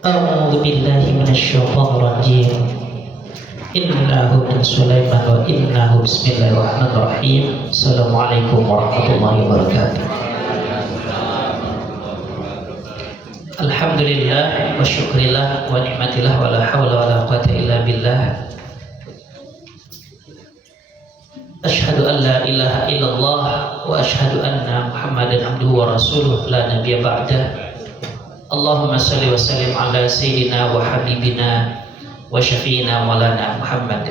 A'udzu billahi minasyaitonir rajim. Innahu min Sulaiman wa innahu bismillahirrahmanirrahim. Assalamualaikum warahmatullahi wabarakatuh. Alhamdulillah wa syukrillah wa ni'matillah wa la hawla wa la quwwata illa billah. Asyhadu an la ilaha illallah wa asyhadu anna Muhammadan abduhu wa rasuluh la nabiyya ba'dah. Allahumma salli wa sallim ala sayyidina wa habibina wa syafi'ina maulana Muhammad.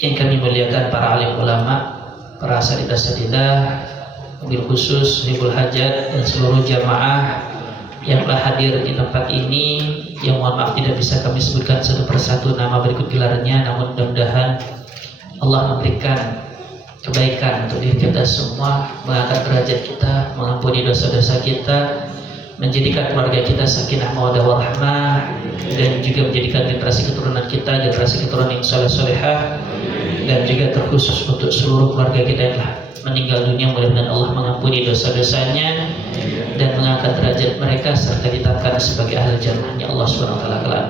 Yang kami muliakan para alim ulama, para asatidzah, wabil khusus Hibul Hajat dan seluruh jamaah yang telah hadir di tempat ini, yang mohon maaf tidak bisa kami sebutkan satu persatu nama berikut gelarnya, namun mudah-mudahan Allah memberikan kebaikan untuk diri kita semua, mengangkat derajat kita, mengampuni dosa-dosa kita, menjadikan keluarga kita sakinah mawaddah warahmah, dan juga menjadikan generasi keturunan kita generasi keturunan yang saleh-salehah, dan juga terkhusus untuk seluruh keluarga kita yang telah meninggal dunia, mudah-mudahan Allah mengampuni dosa-dosanya dan mengangkat derajat mereka serta ditetapkan sebagai ahli jannahnya Allah Subhanahu wa taala kelak.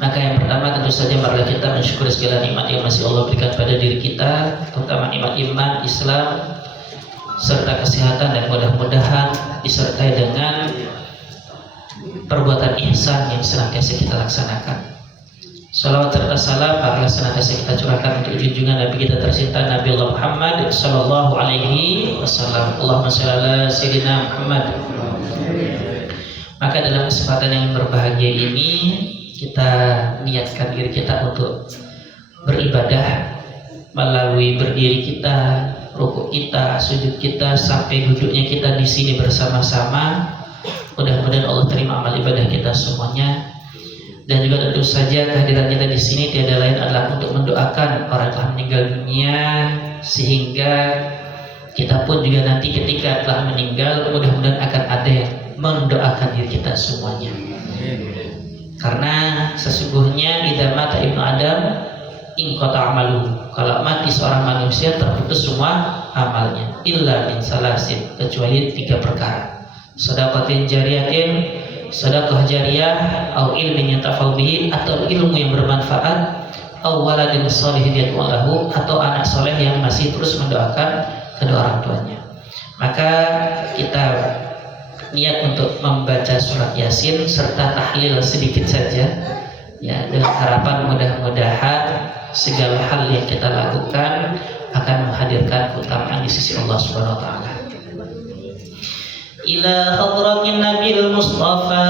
Maka yang pertama tentu saja marilah kita mensyukuri segala nikmat yang masih Allah berikan pada diri kita, terutama nikmat iman, Islam, serta kesehatan, dan mudah-mudahan disertai dengan perbuatan ihsan yang senantiasa kita laksanakan. Salawat serta salam marilah senantiasa kita curahkan untuk junjungan Nabi kita tercinta Nabi Allah Muhammad sallallahu alaihi wasallam. Allahumma shalli ala sayyidina Muhammad. Maka dalam kesempatan yang berbahagia ini kita niatkan diri kita untuk beribadah melalui berdiri kita, rukuk kita, sujud kita, sampai duduknya kita di sini bersama-sama. Mudah-mudahan Allah terima amal ibadah kita semuanya. Dan juga tentu saja kehadiran kita di sini tiada lain adalah untuk mendoakan orang yang telah meninggal dunia, sehingga kita pun juga nanti ketika telah meninggal mudah-mudahan akan ada yang mendoakan diri kita semuanya. Karena sesungguhnya idza mata ibnu Adam inqata amaluhu, kalau mati seorang manusia terputus semua amalnya, illa min salasin, kecuali 3 perkara: sedaqatin jariyatin, sedekah jariyah, au ilmin yantafa'u bihi, atau ilmu yang bermanfaat, au waladin sholihin yad'u lahu, atau anak soleh yang masih terus mendoakan kedua orang tuanya. Maka kita niat untuk membaca surat Yasin serta tahlil sedikit saja, ya, dengan harapan mudah-mudahan segala hal yang kita lakukan akan menghadirkan keutamaan di sisi Allah Subhanahu wa taala. Ila hadratin Nabil Mustafa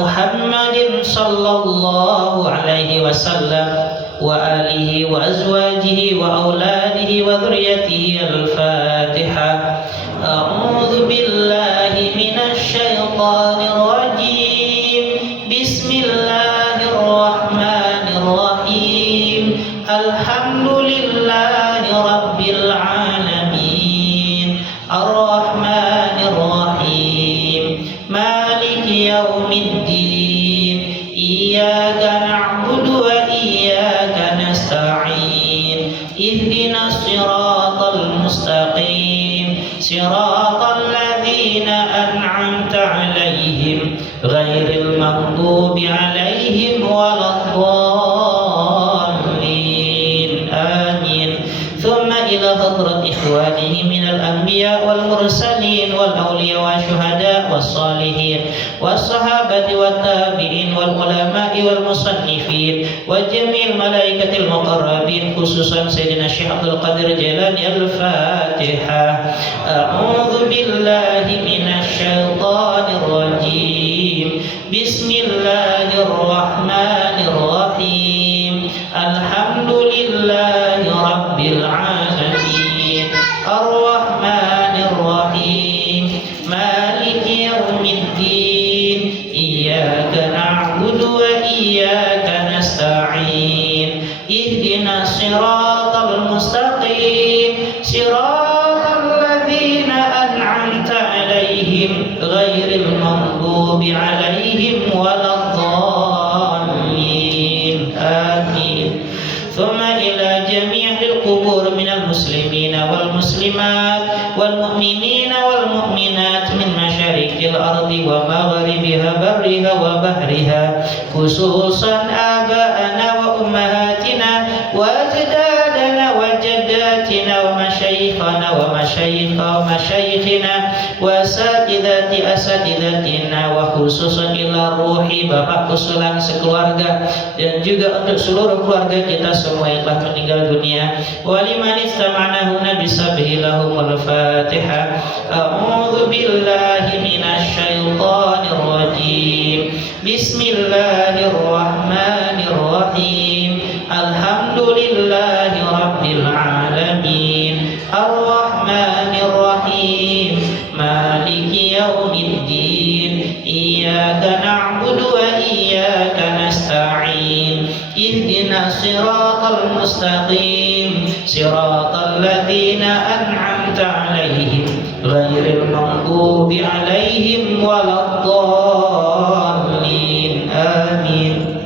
Muhammadin sallallahu alaihi wasallam wa alihi wa azwajihi wa auladihi wa dzurriyyatihi. Al-Fatihah. A'udzu billahi minasy syaithanir rajim. Bismillahirrahmanirrahim. Alhamdulillahi rabbil alamin. Ar-Rahmanir Rahim. Maliki yaumiddin. Iyyaka na'budu wa iyyaka nasta'in. Ihdinas siratal mustaqim. Siratal ladzina an'amta 'alaihim ghairil maghdubi 'alaihim waladdallin. Amin. Thumma ila hadrat ikhwanihi minal anbiya wal mursalin wal awliya wa syuhada was salihin was sahabati wat tabi'in wal ulama'i wal musannifin wa jami'il malaikatil muqarrabin, khususan Sayyidina Syekh Abdul Qadir Jailani. Al-Fatihah. A'udzu billahi minasy syaithanir rajim. Bismillahirrahmanirrahim. Alhamdulillahi rabbil alamin. Ar-Rahmanir Rahim. Maliki yaumiddin. Iyyaka na'budu wa iyyaka nasta'in. Ihdinas siratal mustaqim. Siratal ladzina an'amta 'alaihim ghairil maghdubi 'alaihim waladdallin. Amin. Thumma ila jami'il qubur minal muslimina wal muslimat wal والمؤمنين والمؤمنات من مشارق الأرض ومغاربها برها وبحرها خصوصا آباءنا وأمهاتنا وأجدادنا وجداتنا ومشايخنا ومشايخنا وأساتذتنا وخصوصا إلى روح Bapak Kusulan sekeluarga dan juga untuk seluruh keluarga kita semua yang telah meninggal dunia. Waliman istama'na huna bisabhi lahumul Fatihah. A'udzu billahi minasy syaithanir rajim. Bismillahirrahmanirrahim. Alhamdulillahi rabbil alamin. Ar-Rahmanir Rahim. Maliki yaumiddin. Iyyaka na'budu wa iyyaka nasta'in. Ihdinas siratal mustaqim. Siratal ladzina an'amta 'alaihim ghairil maghdubi 'alaihim waladdallin. Amin.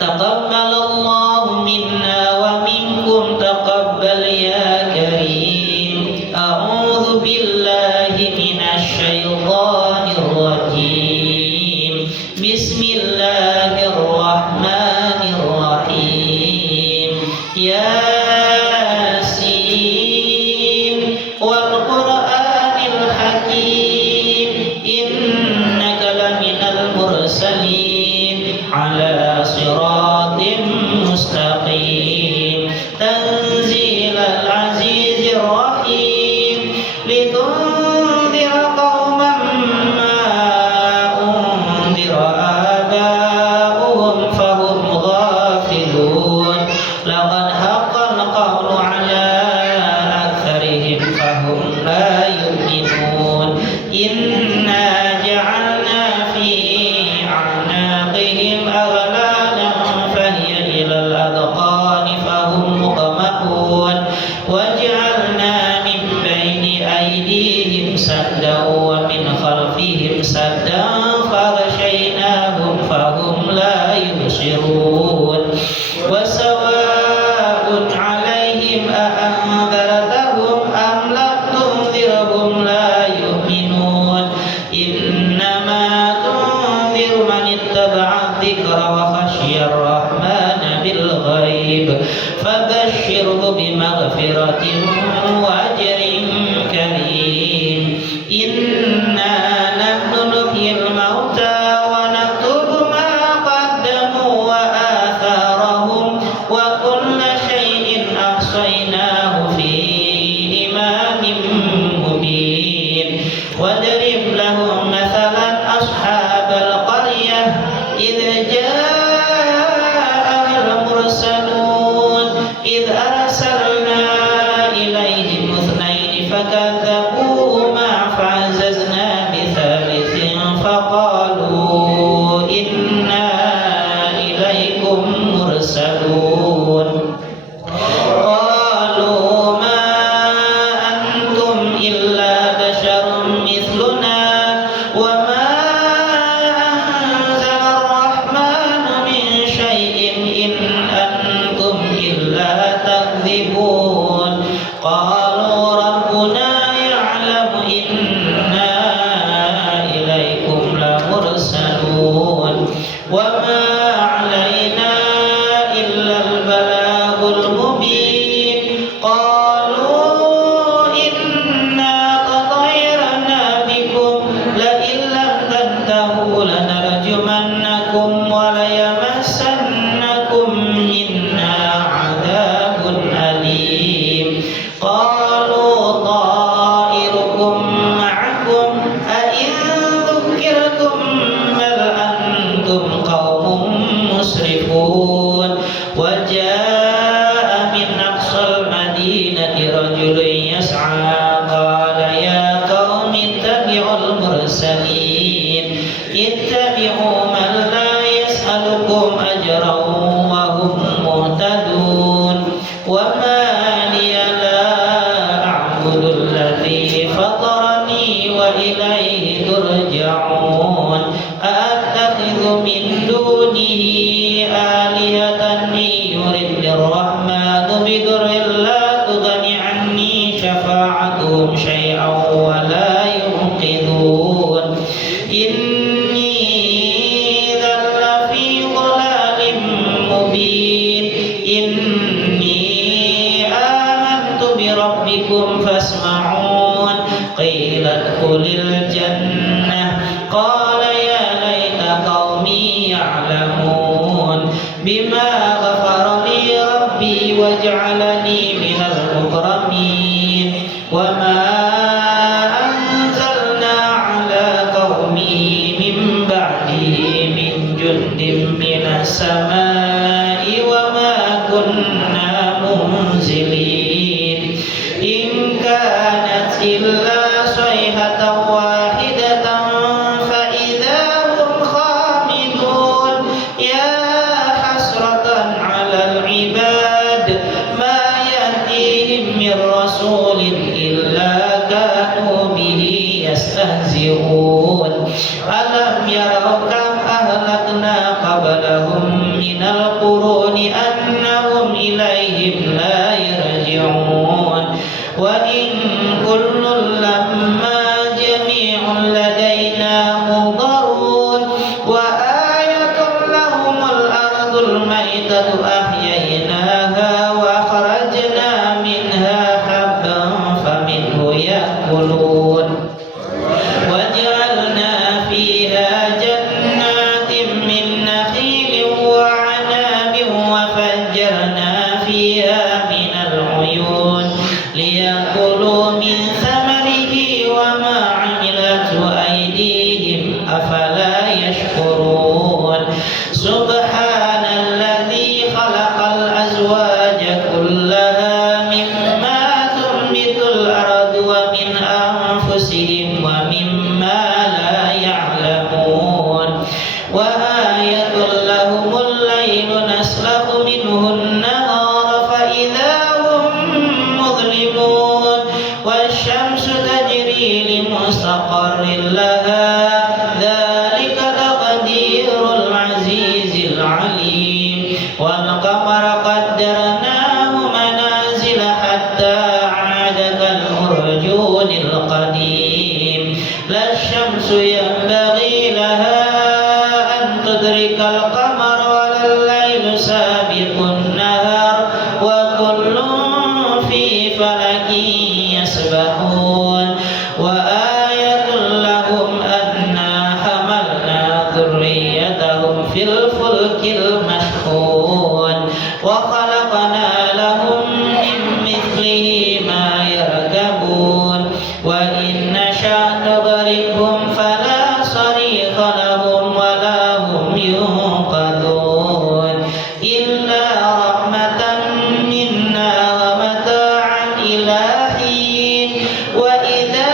Taqabbalallahu minna wa minkum taqabbal ya karim. A'udzu billahi minasy syaithanir rajim. Bismillahirrahmanirrahim. Yasin wal Qur'anil hakim. Innaka laminal mursalin ala siratim mustaqim. Tanzilal azizir rahim. Litunzira qauman ma unzira aba'uhum fahum ghafilun. Laqad haqqal qawlu ala aktharihim fahum la yu'minun. Inna ja'alna fi a'naqihim aghlalan fahiya ilal adqani fahum muqmahun. Waj'alna min bayni aydihim saddan wa min khalfihim saddan faghshaynahum fahum la yubsirun. Wasawa'un 'alaihim a'anzartahum am lam tunzirhum la yu'minun. Innama tunziru man ittaba'a dzikra wa khashiya ar-rahmana bil ghaib. Fabashshirhu bimaghfiratin wa ajrin karim. Inna nahnu nuhyil mauta wa naktubu ma qaddamu wa atharahum wa kulla shay'in ahsaynahu fi imamin mubin. Wadrib lahum mathalan ashabal qaryah idh ja'ahal mursalun idh arsalna ilaihim ithnaini fakadzabuhuma fa'azzazna bithalithin faqalu inna ilaikum mursalun. Qalu ma antum illa basharun mithluna wa ma anzala ar-rahmanu min syai'in in antum illa takdzibun. Qalu rabbuna ya'lamu inna ilaikum lamursalun wa ma 'alaina illa al-balagul mubin. Qalu inna tatayrana bikum la illam tantahu lanarjumannakum wa la yamassannakum minna 'adzabun alim. Qalu ta'irukum ma'akum a in dhukkirtum bal antum qaumun musrifun. Wa jaa'a min aqsal madinati rajulun yas'a qala ya qaumi ittabi'ul mursalin ittabi'u man la yas'alukum ajran wa hum muhtadun. Wa ma liya la a'budu alladhi fatarani wa ilayhi turja'un. A'attakhidhu min dunihi alihatan yuridni ar-rahmanu bidurrin la tughni anni syafa'atuhum شيئا ولا ينقذون إني إذا لفي ضلال مبين إني آمنت بربكم فاسمعون قيل ادخل الجنة قال يا ليت قومي يعلمون بما غفر لي ربي وجعلني من المكرمين وما أنزلنا على قومه من بعده من جند من السماء وما كنا منزلين إن كانت إلا صيحة واحدة فإذا هم خامدون يا حسرة على العباد ما يأتيهم من رسول إلا كانوا به يستهزئون ألم يروا كم أهلكنا قبلهم من القرون أنهم إليهم لا يرجعون وإن كل لما جميع لدينا محضرون وآية لهم الأرض الميتة أحييناها وأخرجنا منها حبا فمنه يأكلون وجعلنا فيها جنات من نخيل وعناب وفجرنا فيها من العيون ليأكلوا من ثمره وما عملته أيديهم أفلا يشكرون سبحان الذي خلق الأزواج كلها مما تنبت الأرض ومن أنفسهم ومما لا يعلمون وآية لهم الليل نسلخ منه النهار فإذا هم مظلمون والشمس تجري لمستقر لها ذلك تقدير العزيز العليم والقمر قدرناه منازل حتى عاد كالعرجون القديم لا الشمس ينبغي لها أن تدرك القمر ولا الليل سابق النهار وكل في فلك يسبحون وآية لهم أنا حملنا ذريتهم في الفلك المشحون وخلقنا لهم من مثله ما يركبون وإن نشأ نغرقهم فلا صريخ لهم ولا هم ينقذون إلا رحمة منا ومتاعا إلى حين وإذا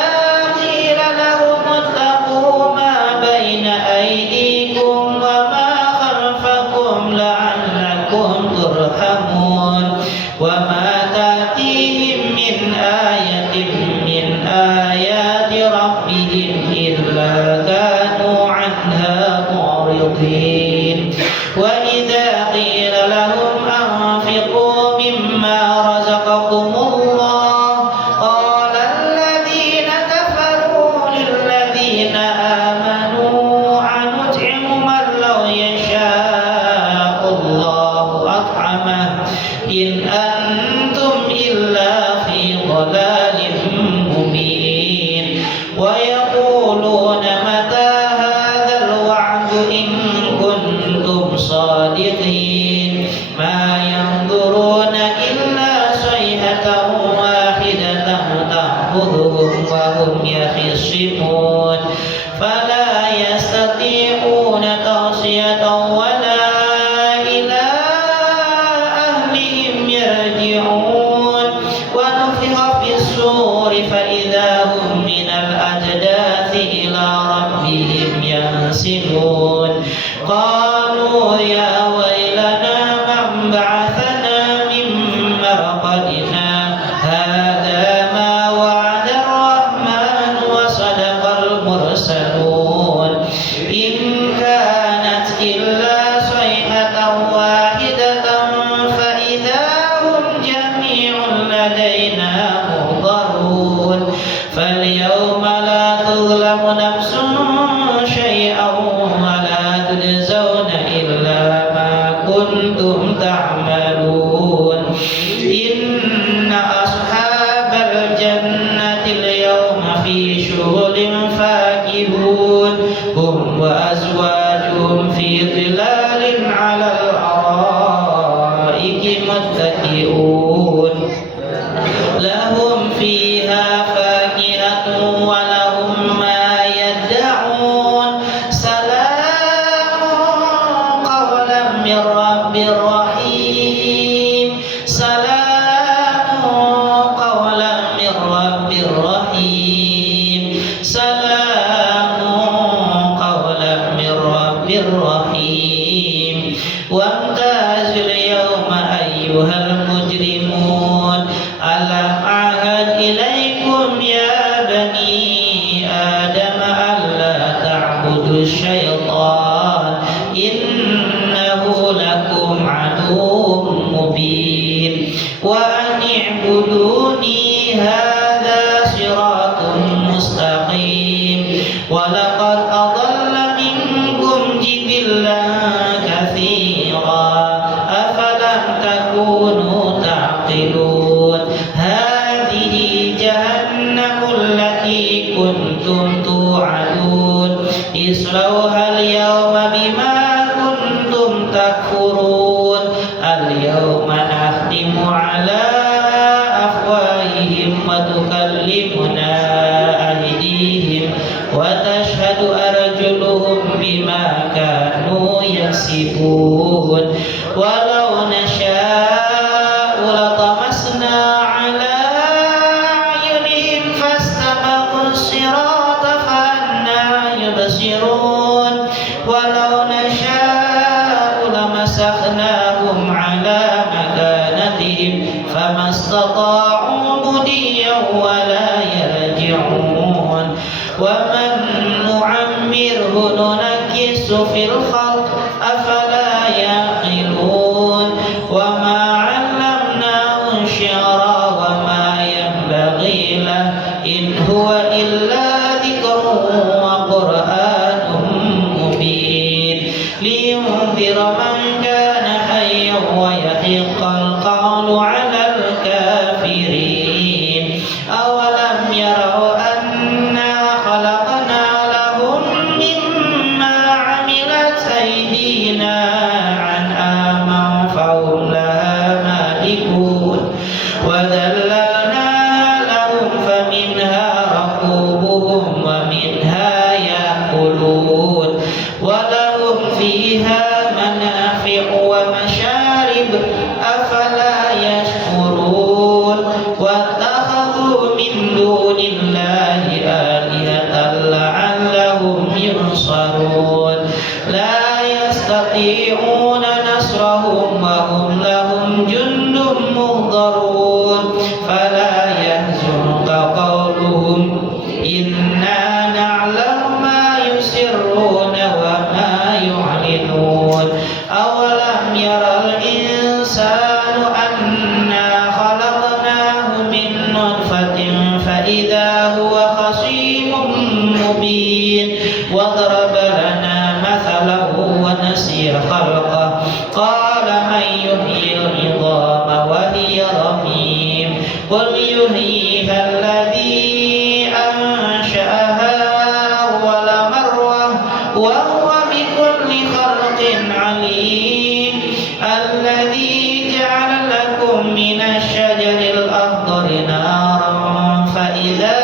قيل لهم اتقوا ما بين أيديكم وما خلفكم لعلكم ترحمون وما تأتيهم من آية من آيات ربهم إلا كانوا عنها معرضين وإذا قيل لهم أنفقوا مما رزقكم الله قال الذين كفروا للذين آمنوا أنطعم من لو يشاء الله أطعمه إن أنتم إلا في ضلال مبين ويقولون متى هذا الوعد إن كنتم صادقين ما ينظرون إلا صيحة واحدة تأخذهم وهم يخصمون فلا يستطيعون توصية ولا إلى أهلهم يرجعون ونفخ في الصور فإذا هم من الأجداث إلى ربهم ينسلون قالوا يا ويلنا من بعثنا من مرقدنا هذا ما وعد الرحمن وصدق المرسلون إن كانت إلا صيحة واحدة فإذا هم جميع لدينا محضرون فاليوم لا تظلم نفس شيئا ولا تجزون إلا ما كنتم تعملون إن أصحاب الجنة اليوم في شغل فاكهون هم وأزواجهم في ظلال على الأرائك متكئون لهم فيها فاكهة ولهم ما يدعون سلام قولا من رب رحيم سلام قولا من رب رحيم سلام قولا من رب رحيم وامتازوا اليوم أيها المجرمون ألم أعهد إليكم يا بني آدم ألا تعبدوا الشيطان إنه لكم عدو مبين وأن اعبدوني هذا صراط مستقيم ولقد أضل منكم جبلا كثيرا أفلم تكونوا تعقلون هذه جهنم التي كنتم توعدون اصلوها اليوم بما كنتم تكفرون اليوم نختم على أفواههم وتكلمنا أيديهم وتشهد أرجلهم بما كانوا يكسبون ولو نشاء لطمسنا على أعينهم فاستبقوا الصراط فأنى يبصرون ولو نشاء لمسخناهم على مكانتهم فما استطاعوا مضيا ولا يرجعون ومن نعمره ننكس في الخلق أفلا يعقلون وما علمناه الشعر وما ينبغي له إن هو إلا ذكر وقرآن مبين لينذر من كان حيا ويحق القول على الكافرين أولم يروا أنا خلقنا لهم مما عملت أيدينا عنعاما فهم لها مالكون وذللناها لهم فمنها ركوبهم ومنها يأكلون ولهم فيها منافع ومشارب أفلا يشكرون واتخذوا من دون الله آلهة لعلهم ينصرون لا يستطيعون نصرهم وهم لهم جند مهضرون فلا يحزنك قولهم إنا نعلم ما يسرون وما يعلنون أولم يرى الإنسان أنا خلقناه من نطفة فإذا هو خصيم مبين وضرب لنا مثلا ونسي خلقه قال من يحيي العظام وهي رميم قل يحييها الذي أنشأها أول مرة وهو بكل خلق عليم الذي جعل لكم من الشجر الأخضر نارا فإذا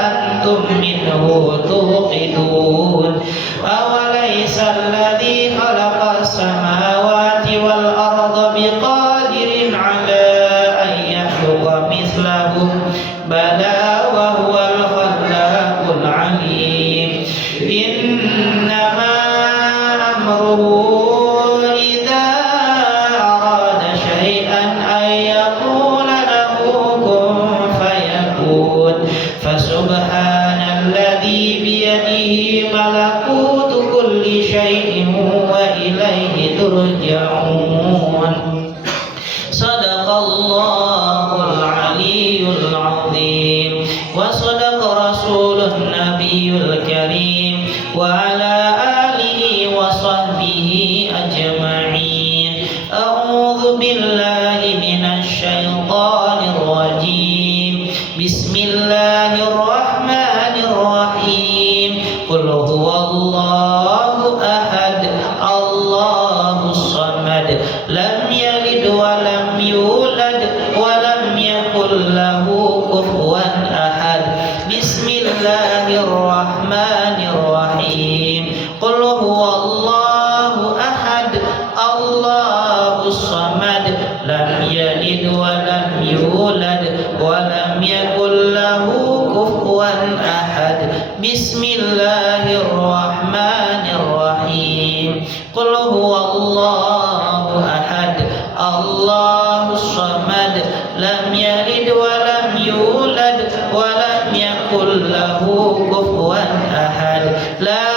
أنتم منه توقدون أوليس الذي خلق السماوات والأرض بقادر على أن يخلق مثلهم بلى وهو الخلاق العليم إنما أمره إذا أراد شيئا أن يقول له كن فيكون فسبحان الذي بيده ملكوت كل شيء وإليه ترجعون صدق الله العلي العظيم وصدق الرسول النبي الكريم وعلى آله وصحبه أجمعين. أعوذ بالله من الشيطان الرجيم. بسم الله الرحمن الرحيم. قل هو الله أحد الله الصمد لم يلد ولم يولد ولم يكن له كفوا أحد. بسم الله الرحمن الرحيم. قل هو الله أحد الله الصمد لم يلد ولم يولد ولم يكن له كفوا أحد. بسم الله الرحمن الرحيم. قل هو الله أحد الله الصمد لم يلد ولم يولد ولم يكن له كفوا أحد. لا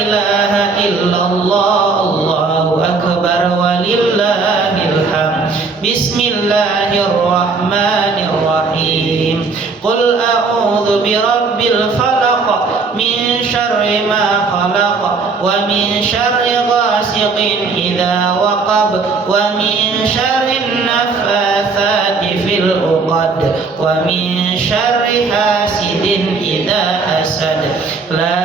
إله إلا الله الله أكبر ولله الحمد. بسم الله الرحمن الرحيم. قل أعوذ برب الفلق من شر ما خلق ومن شر غاسق إذا وقب ومن شر النفاثات في العقد ومن شر حاسد إذا حسد. لا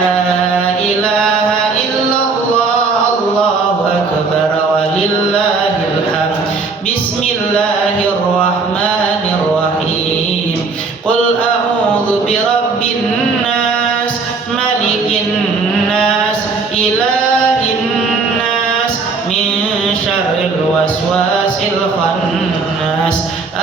إله إلا الله الله أكبر ولله الحمد. بسم الله الرحمن الرحيم. قل أعوذ برب الناس ملك الناس إله الناس من شر الوسواس الخناس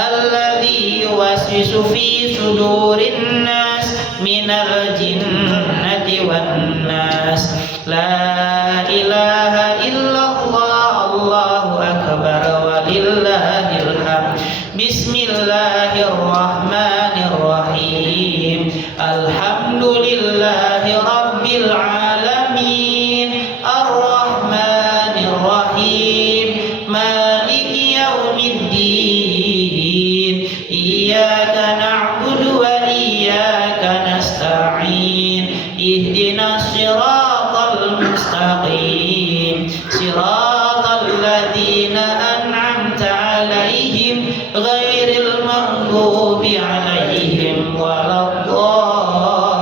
الذي يوسوس في صدور الناس من الجنة والناس. لا إله إلا الله الله أكبر ولله الحمد. بسم الله الرحمن الرحيم. الحمد لله رب العالمين الرحمن الرحيم مالك يوم الدين إياك نعبد وإياك نستعين اهدنا الصراط المستقيم صراط الذين أنعمت عليهم غير المغضوب عليهم ولا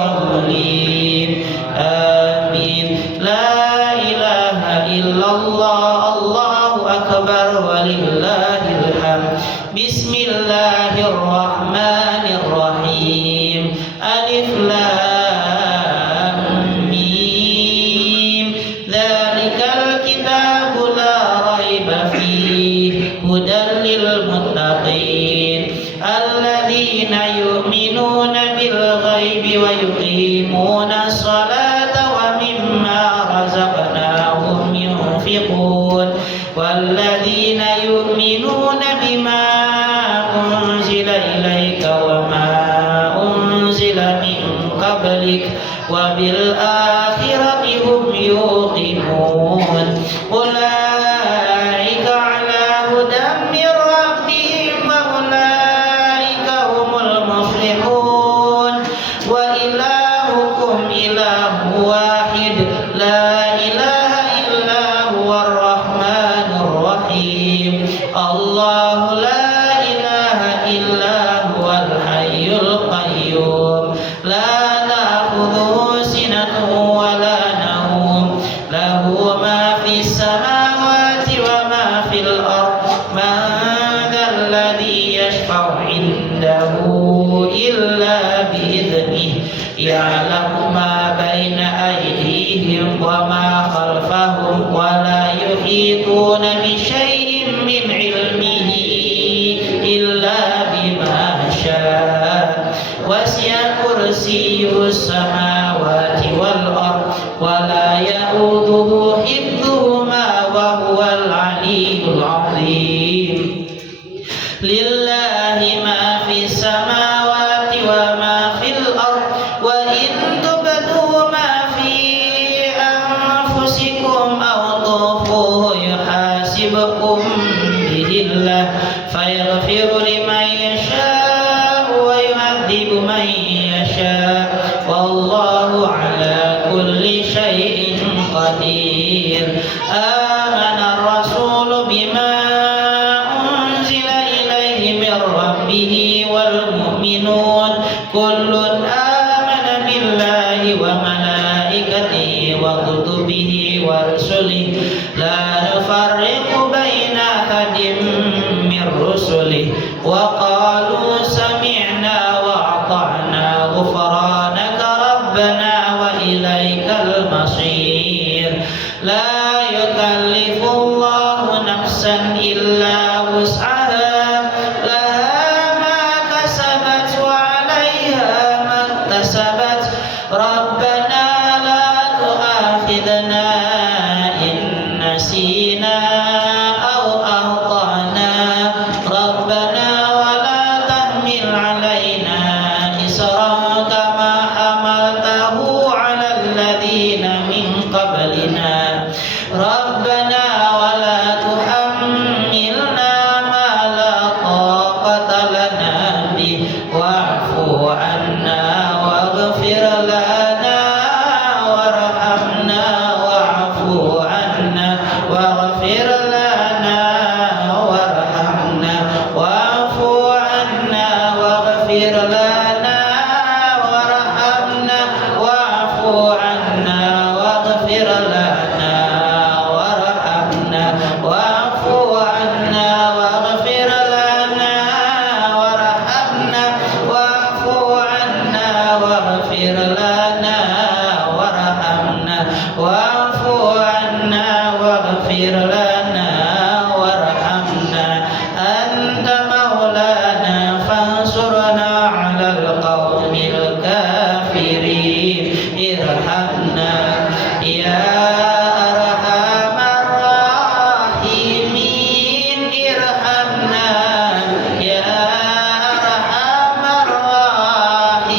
الضالين آمين. لا إله إلا الله الله أكبر ولله الحمد. بسم الله الرحمن الرحيم. ألف لام ميم ذلك الكتاب لا ريب فيه هدى للمتقين الذين يؤمنون بالغيب ويقيمون الصلاة ومما رزقناهم ينفقون والذين يؤمنون بما أنزل إليك وما أنزل من قبلك وبالآخرة هم يوقنون. أولئك على هدى من ربهم وأولئك هم المفلحون. وإلهكم إله واحد لا إله إلا هو الرحمن الرحيم. الله لا إله إلا هو الحي القيوم لا تأخذه سنة ولا نوم له ما في السماوات وما في الأرض. من ذا الذي يشفع عنده إلا بإذنه يعلم ما بين أيديهم وما خلفهم ولا يحيطون بشيء من علمه إلا بما شاء. وسع كرسيه السماوات والأرض ولا يؤوده حفظهما وهو العلي العظيم. لله ما في السماوات وما في الأرض وإن تبدوا ما في أنفسكم أو تخفوه يحاسبكم به الله فيغفر لمن يشاء ويعذب من يشاء والله على كل شيء قدير. آمن الرسول بما أنزل إليه من ربه والمؤمنون كل آمن بالله وملائكته وكتبه ورسله لا نفرق بين أحد من رسله وقالوا سمعنا وأطعنا غفرانك ربنا وإليك المصير. لا يكلف الله نفسا إلا وسعها لها ما كسبت وعليها ما اكتسبت ربنا لا تؤاخذنا إن نسينا أو أخطأنا ربنا ولا تحمل علينا إصرا كما حملته على الذين من قبلنا ربنا ولا تحملنا ما لا طاقة لنا به واعف عنا واغفر لنا وارحمنا واعف عنا واغفر لنا وارحمنا واعف عنا واغفر لنا وارحمنا واعف عنا واغفر لنا وارحمنا واعف عنا واغفر لنا وارحمنا واعف عنا واغفر لنا وارحمنا واعف عنا واغفر لنا وارحمنا أنت مولانا فانصرنا على القوم الكافرين. ارحمنا يا أرحم الراحمين ارحمنا يا أرحم الراحمين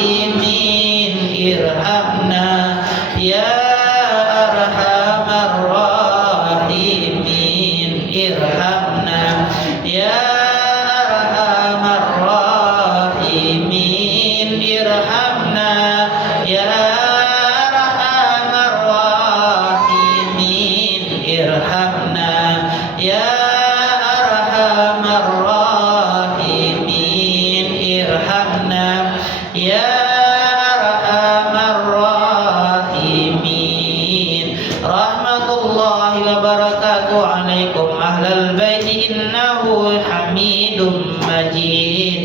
ارحمنا يا أرحم الراحمين ارحمنا يا أرحم الراحمين ارحمنا يا أرحم الراحمين ارحمنا يا أرحم الراحمين ارحمنا يا أرحم الراحمين. رحمة الله وبركاته عليكم أهل البيت إنه حميد مجيد.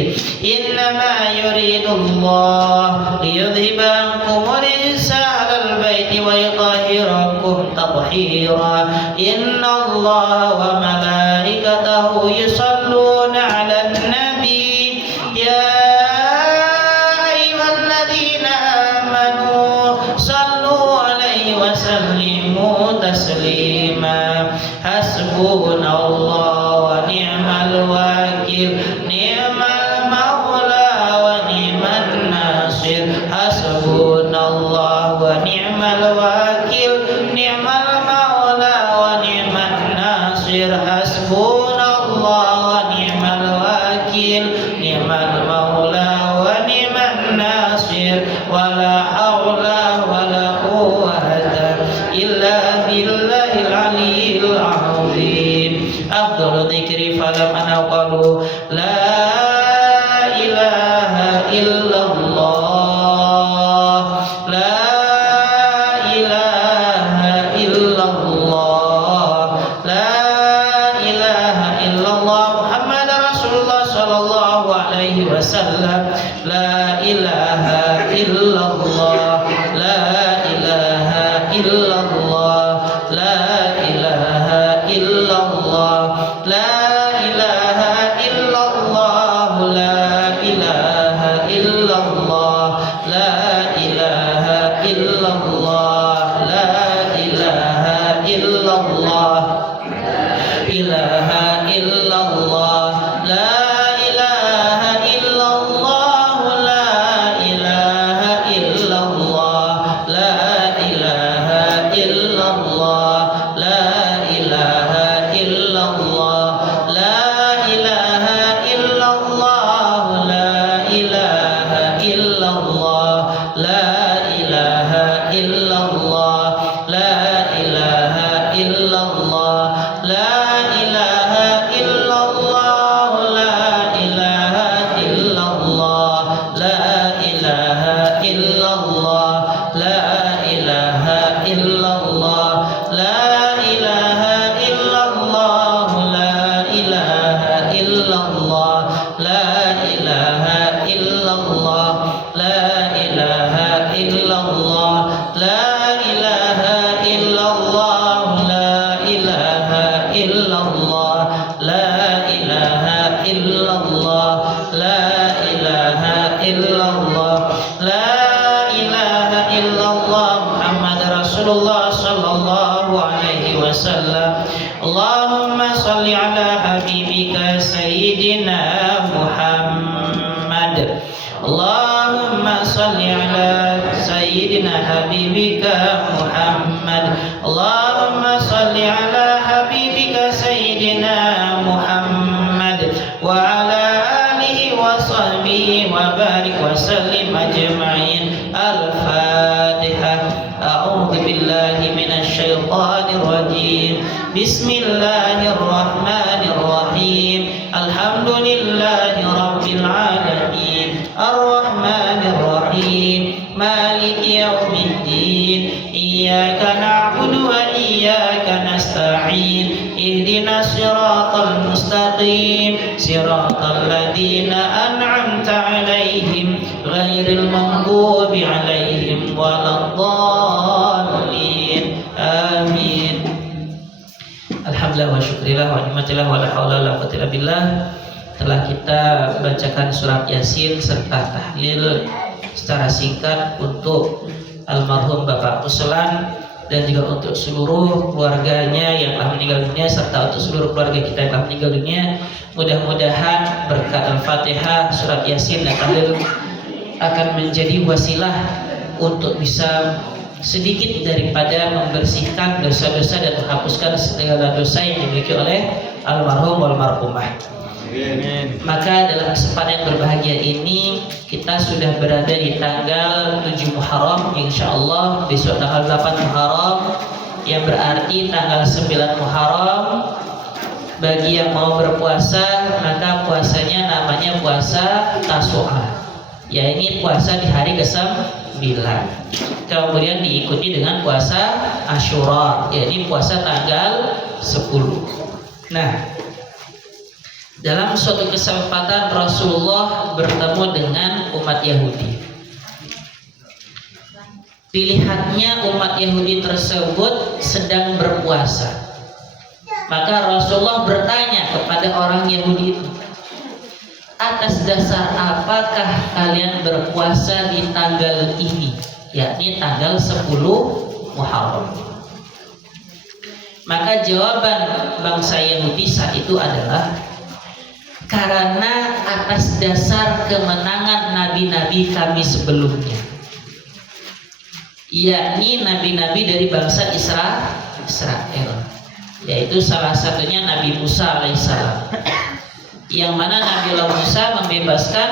إنما يريد الله ليذهب عنكم الرجس أهل البيت ويطهركم تطهيرا. إن الله وملائكته يصلون على النبي يا أيها الذين آمنوا صلوا عليه وسلموا تسليما. حسبنا الله ونعم الوكيل نعم المولى ونعم الناصر. حسبنا الله ونعم الوكيل نعم المولى ونعم الناصر. حسبنا الله ونعم الوكيل نعم المولى ونعم الناصر. ولا حول ولا قوة إلا بالله العلي العظيم. أفضل ذكر فلما قالوا لا إله إلا الله لا إله إلا الله لا إله إلا الله محمد رسول الله صلى الله عليه وسلم. لا إله إلا الله لا إله إلا الله لا إله إلا الله لا إله إلا الله لا إله إلا الله لا إله إلا الله لا إله إلا الله إله إلا الله لا إله إلا الله لا إله إلا الله لا إله إلا الله لا إله إلا الله لا إله إلا الله لا إله إلا الله لا illallah, la ilaha illallah, la ilaha illallah, la ilaha illallah, la ilaha illallah, la ilaha illallah, la ilaha illallah, la ilaha illallah, la ilaha illallah, la ilaha illallah, la ilaha illallah, la ilaha illallah, la ilaha illallah, la ilaha illallah, la ilaha illallah, Muhammad Rasulullah sallallahu alaihi wasallam. Allahumma salli ala habibika sayyidina Muhammad. Allahumma salli ala sayyidina habibika Muhammad. Allahumma salli ala habibika sayyidina Muhammad wa ala alihi wa sahbihi wa barik wa sallim ajma'in. Al-Fatihah. A'udzu billahi minasy syaithanir rajim. Bismillahirrahmanirrahim. Alhamdulillahi rabbil alamin. Ar-Rahmanir Rahim. Maliki yaumiddin. Iyyaka na'budu wa iyyaka nasta'in. Ihdinas siratal mustaqim. Siratal ladzina an'amta 'alaihim ghairil maghdubi 'alaihim waladdallin. Amin. Alhamdulillah wa syukrillah wa ni'matillah wa la haula wa la quwwata illa billah. Telah kita bacakan surat Yasin serta tahlil secara singkat untuk almarhum Bapak Ruslan dan juga untuk seluruh keluarganya yang telah meninggal dunia serta untuk seluruh keluarga kita yang telah meninggal dunia. Mudah-mudahan berkat Al-Fatihah, surat Yasin dan tahlil akan menjadi wasilah untuk bisa sedikit daripada membersihkan dosa-dosa dan menghapuskan segala dosa yang dimiliki oleh almarhum wal marhumah. Maka dalam kesempatan yang berbahagia ini kita sudah berada di tanggal 7 Muharram, insyaallah besok tanggal 8 Muharram, yang berarti tanggal 9 Muharram bagi yang mau berpuasa maka puasanya namanya puasa Tasu'a, ya ini puasa di hari ke-9. Kemudian diikuti dengan puasa Asyura, yaitu puasa tanggal 10. Nah, dalam suatu kesempatan Rasulullah bertemu dengan umat Yahudi. Dilihatnya umat Yahudi tersebut sedang berpuasa. Maka Rasulullah bertanya kepada orang Yahudi itu, atas dasar apakah kalian berpuasa di tanggal ini, yakni tanggal 10 Muharram? Maka jawaban bangsa Yahudi saat itu adalah, karena atas dasar kemenangan nabi-nabi kami sebelumnya, yakni nabi-nabi dari bangsa Israel, yaitu salah satunya Nabi Musa alaihissalam, yang mana Nabi Musa membebaskan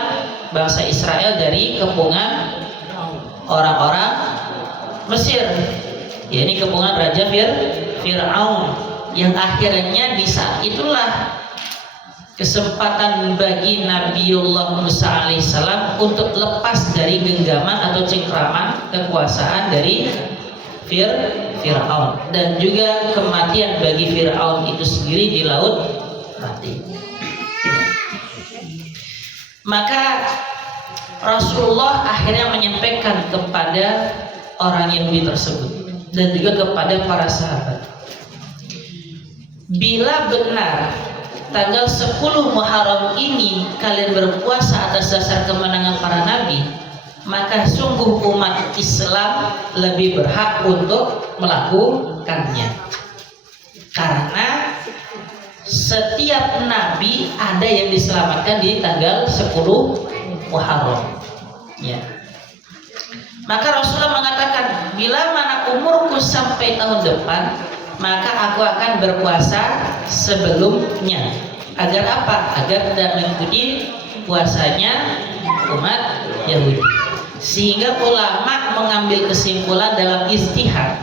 bangsa Israel dari kepungan orang-orang Mesir, yakni kepungan Raja Fir'aun, yang akhirnya di saat itulah kesempatan bagi Nabiullah Musa alaihissalam untuk lepas dari genggaman atau cengkraman kekuasaan dari Fir'aun, dan juga kematian bagi Fir'aun itu sendiri di laut mati. Maka Rasulullah akhirnya menyampaikan kepada orang Yahudi tersebut dan juga kepada para sahabat, bila benar tanggal 10 Muharram ini kalian berpuasa atas dasar kemenangan para nabi, maka sungguh umat Islam lebih berhak untuk melakukannya. Karena setiap nabi ada yang diselamatkan di tanggal 10 Muharram, ya. Maka Rasulullah mengatakan, bila mana umurku sampai tahun depan, maka aku akan berpuasa sebelumnya. Agar apa? Agar tidak mengikuti puasanya umat Yahudi. Sehingga ulama mengambil mengambil kesimpulan dalam ijtihad,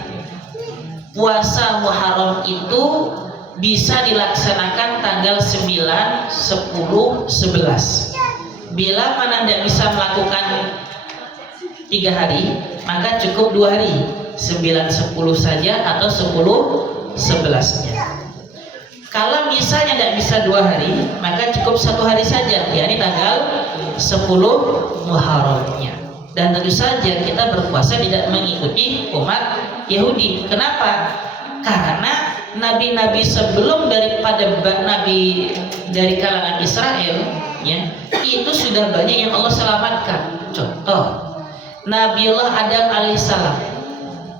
puasa Muharram itu bisa dilaksanakan tanggal 9, 10, 11. Bila mana tidak bisa melakukan 3 hari, maka cukup 2 hari, 9, 10 saja atau 10, 11-nya. Kalau misalnya tidak bisa 2 hari, maka cukup 1 hari saja, yakni tanggal 10 Muharramnya. Dan tentu saja kita berpuasa tidak mengikuti umat Yahudi. Kenapa? Karena nabi-nabi sebelum daripada nabi dari kalangan Israel, ya, itu sudah banyak yang Allah selamatkan. Contoh, Nabiullah Adam alaihissalam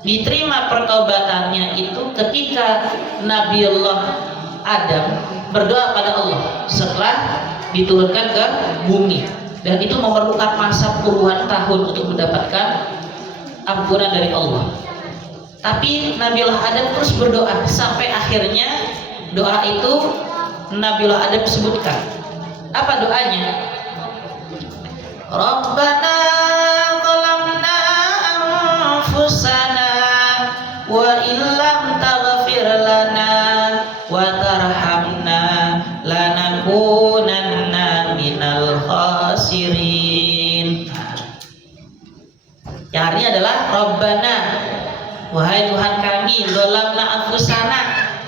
diterima pertaubatannya itu ketika Nabiullah Adam berdoa pada Allah setelah diturunkan ke bumi, dan itu memerlukan masa puluhan tahun untuk mendapatkan ampunan dari Allah. Tapi Nabiullah Adam terus berdoa sampai akhirnya doa itu Nabiullah Adam sebutkan. Apa doanya? Rabbana zalamna anfusana wa illam taghfir lana wa tarhamna lanakunanna minal khasirin. Yang artinya adalah Rabbana, wahai Tuhan kami, zalamna anfusana,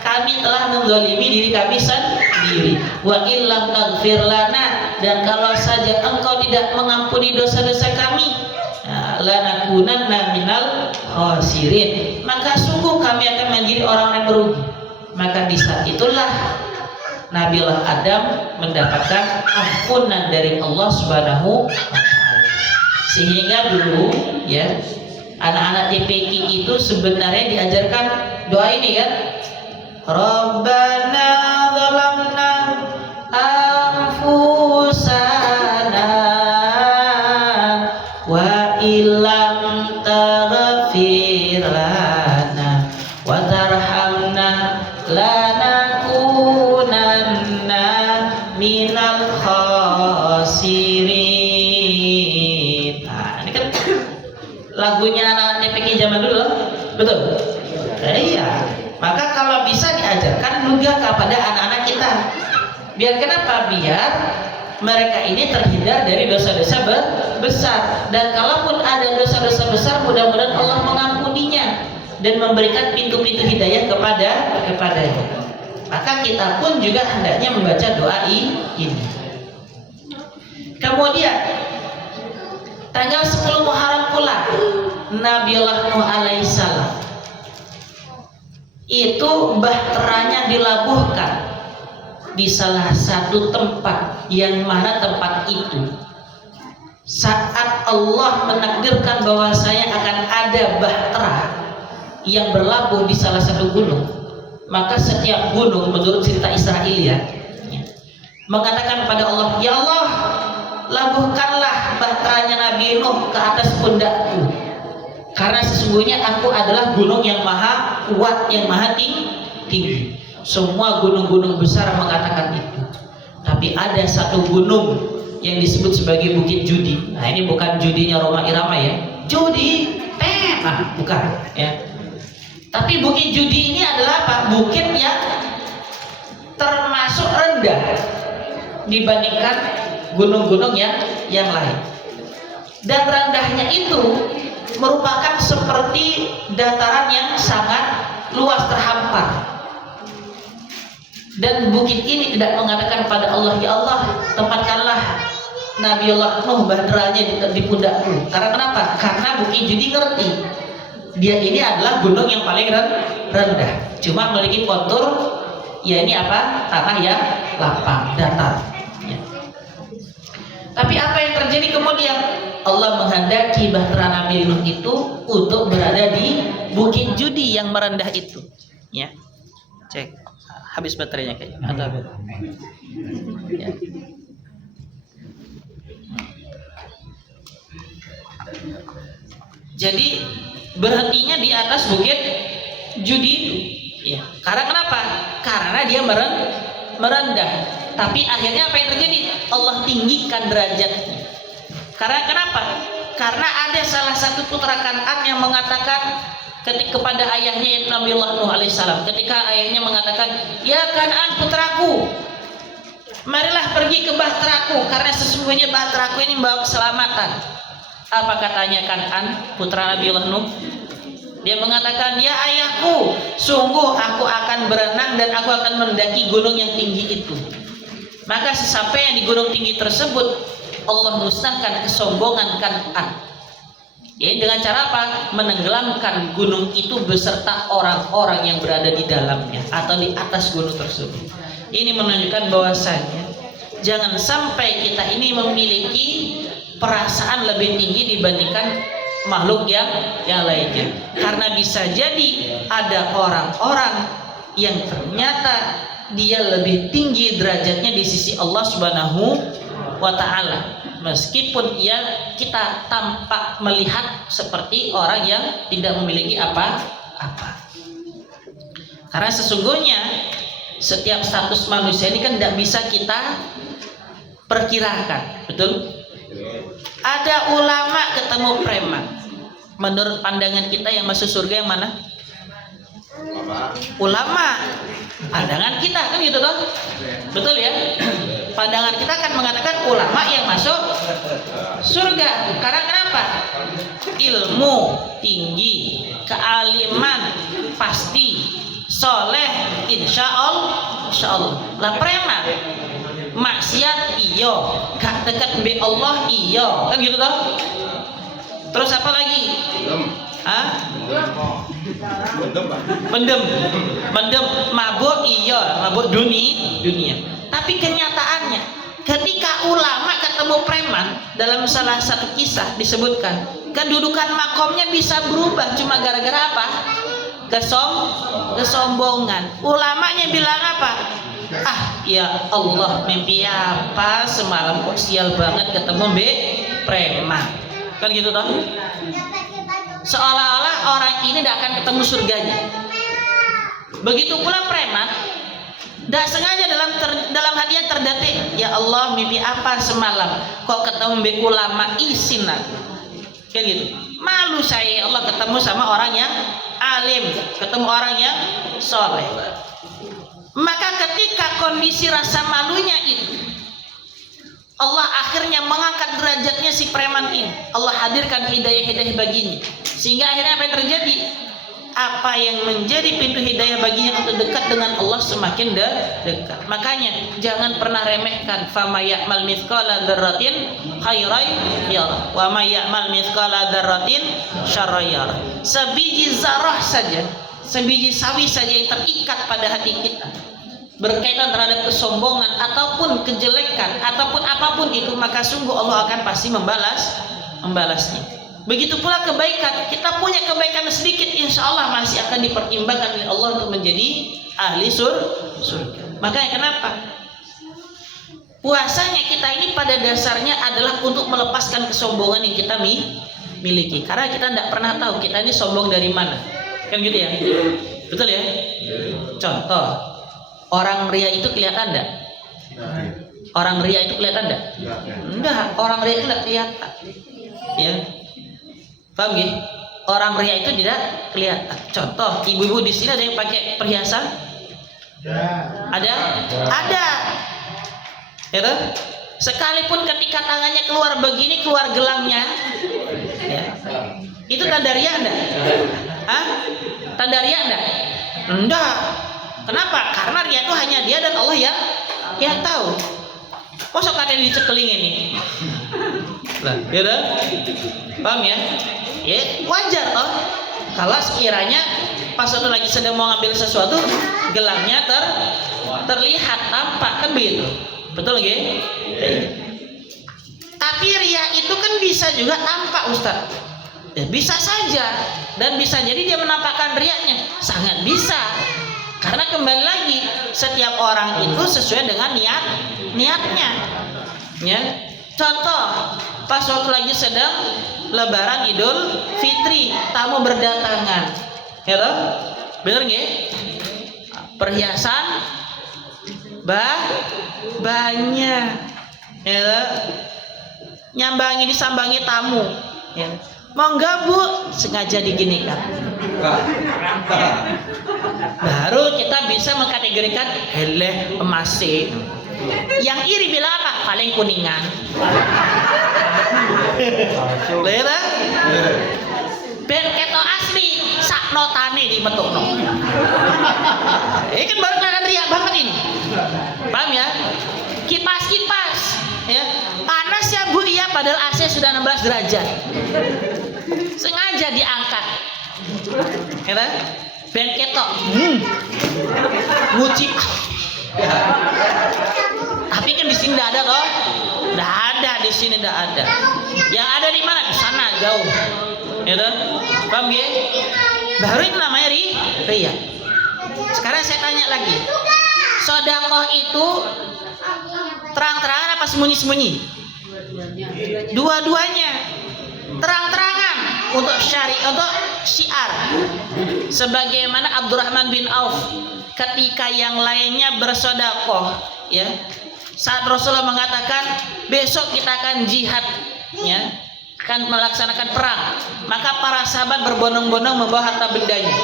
kami telah menzalimi diri kami sendiri. Wa illam taghfir lana, dan kalau saja Engkau tidak mengampuni dosa-dosa kami, lanakunanna minal khasirin, maka sungguh kami akan menjadi orang yang merugi. Maka di saat itulah Nabiullah Adam mendapatkan ampunan dari Allah Subhanahu wa taala. Sehingga dulu, ya, anak-anak TPQ itu sebenarnya diajarkan doa ini kan, Rabbana zalamna anfusana wa illam taghfir lana wa tarhamna lanakunanna minal khasirin. Nah, ini kan lagunya anak TPQ zaman dulu, betul? Iya. Maka kalau bisa diajarkan juga kepada anak-anak kita. Biar kenapa? Biar mereka ini terhindar dari dosa-dosa besar. Dan kalaupun ada dosa-dosa besar, mudah-mudahan Allah mengampuninya dan memberikan pintu-pintu hidayah kepadanya. Maka kita pun juga hendaknya membaca doa ini. Kemudian tanggal 10 Muharram pula Nabiullah Nuh alaihissalam itu bahteranya dilabuhkan di salah satu tempat, yang mana tempat itu saat Allah menakdirkan bahwasanya akan ada bahtera yang berlabuh di salah satu gunung, maka setiap gunung menurut cerita Israel, ya, mengatakan kepada Allah, ya Allah, labuhkanlah bahteranya Nabi Nuh ke atas pundakku, karena sesungguhnya aku adalah gunung yang maha kuat, yang maha tinggi. Semua gunung-gunung besar mengatakan itu. Tapi ada satu gunung yang disebut sebagai Bukit Judi. Nah, ini bukan judinya Roma Irama, ya. Judi, bukan, ya. Tapi Bukit Judi ini adalah apa? Bukit yang termasuk rendah dibandingkan gunung-gunung yang lain. Dan rendahnya itu merupakan seperti dataran yang sangat luas, terhampar. Dan bukit ini tidak mengatakan pada Allah, ya Allah, tempatkanlah Nabiullah Nuh bahteranya di pundakku. Karena kenapa? Karena Bukit Judi ngerti dia ini adalah gunung yang paling rendah, cuma memiliki kontur, ya ini apa? Tanah yang lapang, datar, ya. Tapi apa yang terjadi kemudian? Allah menghendaki bahtera Nabi Nuh itu untuk berada di Bukit Judi yang merendah itu, ya. Cek, habis baterainya kayaknya atau ya. Jadi berhentinya di atas Bukit Judi itu, ya. Karena kenapa? Karena dia merendah. Tapi akhirnya apa yang terjadi? Allah tinggikan derajatnya. Karena kenapa? Karena ada salah satu putra Kan'an yang yang mengatakan kepada ayahnya yaitu Nabiullah Nuh alaihissalam, ketika ayahnya mengatakan, "Ya Kan'an putraku, marilah pergi ke bahteraku karena sesungguhnya bahteraku ini membawa keselamatan." Apa katanya Kan'an, putra Nabiullah Nuh? Dia mengatakan, "Ya ayahku, sungguh aku akan berenang dan aku akan mendaki gunung yang tinggi itu." Maka sesampainya di gunung tinggi tersebut, Allah musnahkan kesombongan Kan'an. Ya, dengan cara apa? Menenggelamkan gunung itu beserta orang-orang yang berada di dalamnya atau di atas gunung tersebut. Ini menunjukkan bahwasanya jangan sampai kita ini memiliki perasaan lebih tinggi dibandingkan makhluk yang lainnya. Karena bisa jadi ada orang-orang yang ternyata dia lebih tinggi derajatnya di sisi Allah Subhanahu wa ta'ala, meskipun kita tampak melihat seperti orang yang tidak memiliki apa-apa. Karena sesungguhnya setiap status manusia ini kan tidak bisa kita perkirakan, betul? Ada ulama ketemu preman. Menurut pandangan kita yang masuk surga yang mana? Ulama. Pandangan kita kan gitu toh, betul ya? Pandangan kita akan mengatakan ulama yang masuk surga. Karena kenapa? Ilmu tinggi, kealiman pasti, soleh insya Allah. Lah preman maksiat iyo, gak dekat be Allah iyo, kan gitu toh. Terus apa lagi? Mendem, mabuk iya, mabuk dunia. Tapi kenyataannya, ketika ulama ketemu preman, dalam salah satu kisah disebutkan, kedudukan makomnya bisa berubah cuma gara-gara apa? Kesombongan. Ulamanya bilang apa? Ya Allah, mimpi apa semalam kok sial banget ketemu preman. Kan gitu toh? Seolah-olah orang ini tidak akan ketemu surganya. Begitu pula preman, tidak sengaja dalam hatinya terdetik, ya Allah mimpi apa semalam kok ketemu ulama isinan. Kan gitu. Malu saya, ya Allah ketemu sama orang yang alim, ketemu orang yang soleh. Maka ketika kondisi rasa malunya itu, Allah akhirnya mengangkat derajatnya si preman ini. Allah hadirkan hidayah-hidayah baginya. Sehingga akhirnya apa yang terjadi? Apa yang menjadi pintu hidayah baginya untuk dekat dengan Allah semakin dekat. Makanya jangan pernah remehkan fama ya'mal mithqala dzarratin khairan yarah wa may ya'mal mithqala dzarratin syarran yarah. Sebiji zarah saja, sebiji sawi saja yang terikat pada hati kita berkaitan terhadap kesombongan ataupun kejelekan ataupun apapun itu, maka sungguh Allah akan pasti membalasnya. Begitu pula kebaikan, kita punya kebaikan sedikit, insya Allah masih akan dipertimbangkan oleh Allah untuk menjadi ahli surga. Makanya kenapa puasanya kita ini pada dasarnya adalah untuk melepaskan kesombongan yang kita miliki. Karena kita tidak pernah tahu kita ini sombong dari mana, kan gitu ya? Betul ya? Contoh, orang ria itu kelihatan enggak? Orang ria itu kelihatan enggak? Enggak, orang ria itu tidak kelihatan. Ya. Paham ya? Orang ria itu tidak kelihatan. Contoh, ibu-ibu di sini ada yang pakai perhiasan? Ada? Ada. Ya toh? Sekalipun ketika tangannya keluar begini, keluar gelangnya, ya. Itu tanda ria enggak? Tanda ria enggak? Enggak. Kenapa? Karena ria itu hanya dia dan Allah yang tahu. Masa kalian dicekelin ini? Lah, ya dah? Paham ya? Ya, wajar toh. Kalau sekiranya pas waktu lagi sedang mau ngambil sesuatu, gelangnya terlihat, tampak, kan begitu. Betul nggih? Tapi ria itu kan bisa juga tampak, Ustaz. Ya, bisa saja, dan bisa jadi dia menampakkan riaknya, sangat bisa. Karena kembali lagi, setiap orang itu sesuai dengan niatnya. Ya. Contoh, pas waktu lagi sedang Lebaran Idul Fitri, tamu berdatangan, ya toh? Bener nggih? Perhiasan banyak, ya toh? Disambangi tamu. Ya. Mau enggak Bu? Sengaja diginikan. Baru kita bisa mengkategorikan heleh emasih. Yang iri bilang apa? Paling kuningan. Lera? Ben keto asli sak notane di metokno. Ini kan baru kelihatan riak banget ini. Paham ya? Kipas-kipas ya. Panas ya Bu ya, padahal AC sudah 16 derajat. Sengaja diangkat. Ya kan? Ben ketok. Nguci. Tapi kan di sini tidak ada toh. Tidak ada di sini, tidak ada. Yang ada di mana? Di sana jauh. Ya kan? Paham ya? Baru itu namanya riya. Sekarang saya tanya lagi. Sedekah itu terang-terangan apa sembunyi-sembunyi? Dua-duanya. Terang-terangan untuk untuk syiar. Sebagaimana Abdurrahman bin Auf ketika yang lainnya bersedekah, ya. Saat Rasulullah mengatakan besok kita akan jihad, ya, akan melaksanakan perang, maka para sahabat berbondong-bondong membawa harta bendanya,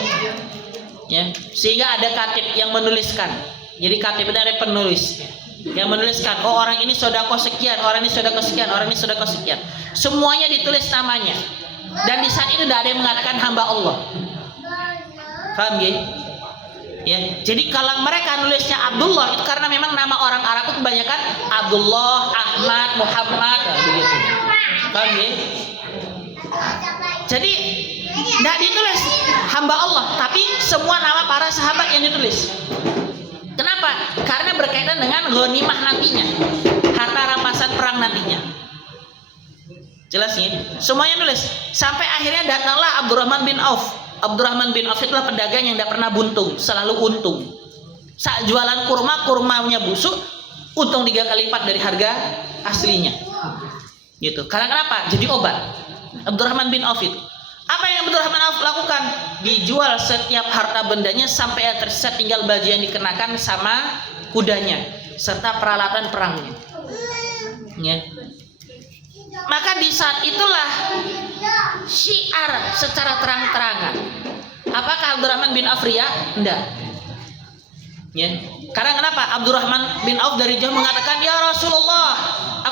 ya, sehingga ada katib yang menuliskan. Jadi katib itu ada penulis yang menuliskan, oh orang ini sedekah sekian, orang ini sedekah sekian, orang ini sedekah sekian. Semuanya ditulis namanya. Dan di saat itu tidak ada yang mengatakan hamba Allah. Paham ya? Ya, jadi kalau mereka nulisnya Abdullah itu karena memang nama orang Arab itu kebanyakan Abdullah, Ahmad, Muhammad, begitu. Paham ya? Jadi tidak ditulis hamba Allah, tapi semua nama para sahabat yang ditulis. Kenapa? Karena berkaitan dengan ghanimah nantinya, harta rampasan perang nantinya. Jelas ya? Semuanya nulis. Sampai akhirnya datanglah Abdurrahman bin Auf. Abdurrahman bin Auf itulah pedagang yang tidak pernah buntung, selalu untung. Saat jualan kurma, kurmanya busuk, untung 3 kali lipat dari harga aslinya. Gitu. Karena kenapa? Jadi obat. Abdurrahman bin Auf itu. Apa yang Abdurrahman bin Auf lakukan? Dijual setiap harta bendanya sampai tersisa tinggal baju yang dikenakan sama kudanya serta peralatan perangnya. Ya. Maka di saat itulah syiar secara terang-terangan. Apakah Abdurrahman bin Auf riya? Tidak. Ya. Karena kenapa? Abdurrahman bin Auf dari jauh mengatakan, ya Rasulullah,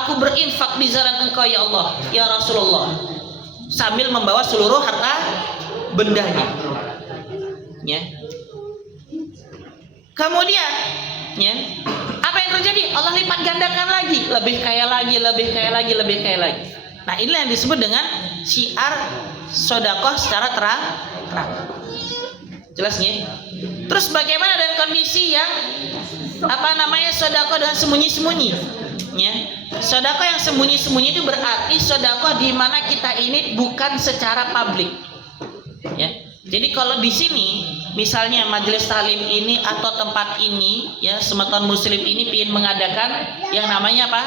aku berinfak di jalan engkau ya Allah, ya Rasulullah, sambil membawa seluruh harta bendanya. Ya. Kemudian, ya, apa yang terjadi? Allah lipat gandakan lagi, lebih kaya lagi, lebih kaya lagi, lebih kaya lagi. Nah, inilah yang disebut dengan syiar sedekah secara terang. Jelasnya. Terus bagaimana dengan kondisi yang sedekah dengan sembunyi-sembunyi? Ya. Sedekah yang sembunyi-sembunyi itu berarti sedekah di mana kita ini bukan secara publik. Ya. Jadi kalau di sini misalnya majelis taklim ini atau tempat ini, ya, Semeton Muslim ini ingin mengadakan yang namanya apa?